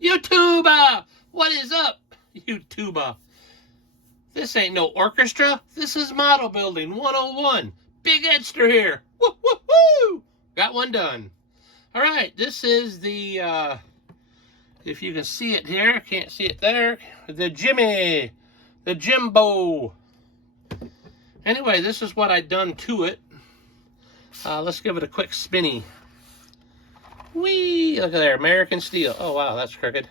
YouTuber! What is up, YouTuber? This ain't no orchestra. This is model building 101. Big Edster here. Woo, woo, woo! Got one done. All right, this is the, if you can see it here, can't see it there, the Jimbo. Anyway, this is what I done to it. Let's give it a quick spinny. Whee! Look at there, American steel. Oh, wow, that's crooked.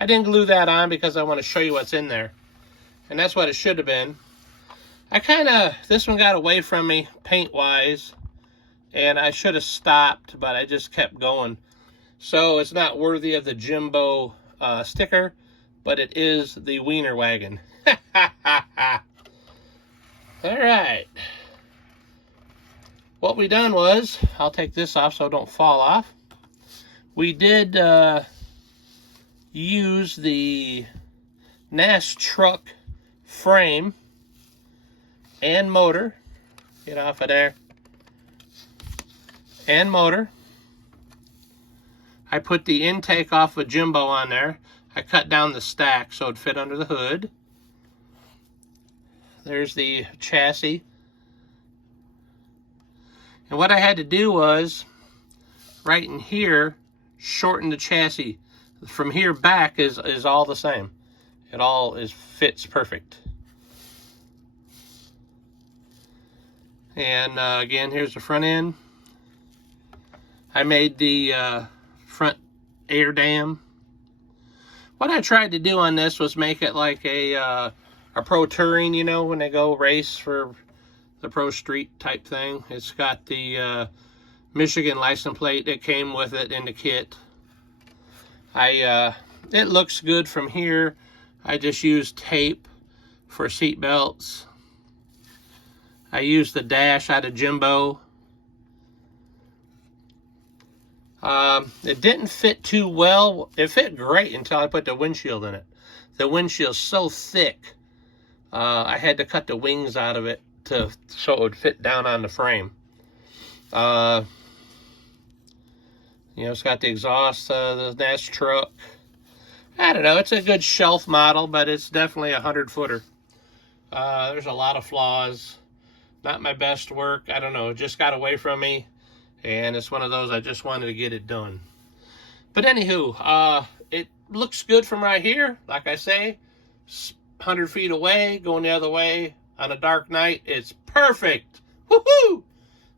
I didn't glue that on because I want to show you what's in there. And that's what it should have been. This one got away from me paint-wise. And I should have stopped, but I just kept going. So it's not worthy of the Jimbo sticker, but it is the Wiener Wagon. All right. What we done was, I'll take this off so it don't fall off. We did use the NAS truck frame and motor. Get off of there. And motor. I put the intake off of Jimbo on there. I cut down the stack so it'd fit under the hood. There's the chassis. And what I had to do was, right in here, shorten the chassis. From here back is all the same. It all fits perfect. And again, here's the front end. I made the front air dam. What I tried to do on this was make it like a pro touring, you know, when they go race for the pro street type thing. It's got the Michigan license plate that came with it in the kit. It looks good from here. I just used tape for seat belts. I used the dash out of Jimbo. It didn't fit too well. It fit great until I put the windshield in it. The windshield's so thick, I had to cut the wings out of it so it would fit down on the frame. You know, it's got the exhaust, the NAS truck. I don't know, it's a good shelf model, but it's definitely a 100-footer. There's a lot of flaws. Not my best work. I don't know, it just got away from me. And it's one of those, I just wanted to get it done. But anywho, it looks good from right here. Like I say, 100 feet away, going the other way on a dark night. It's perfect. Woohoo!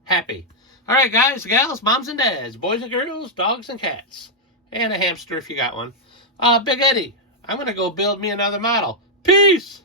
Happy. All right, guys, gals, moms and dads, boys and girls, dogs and cats. And a hamster if you got one. Big Eddie, I'm going to go build me another model. Peace!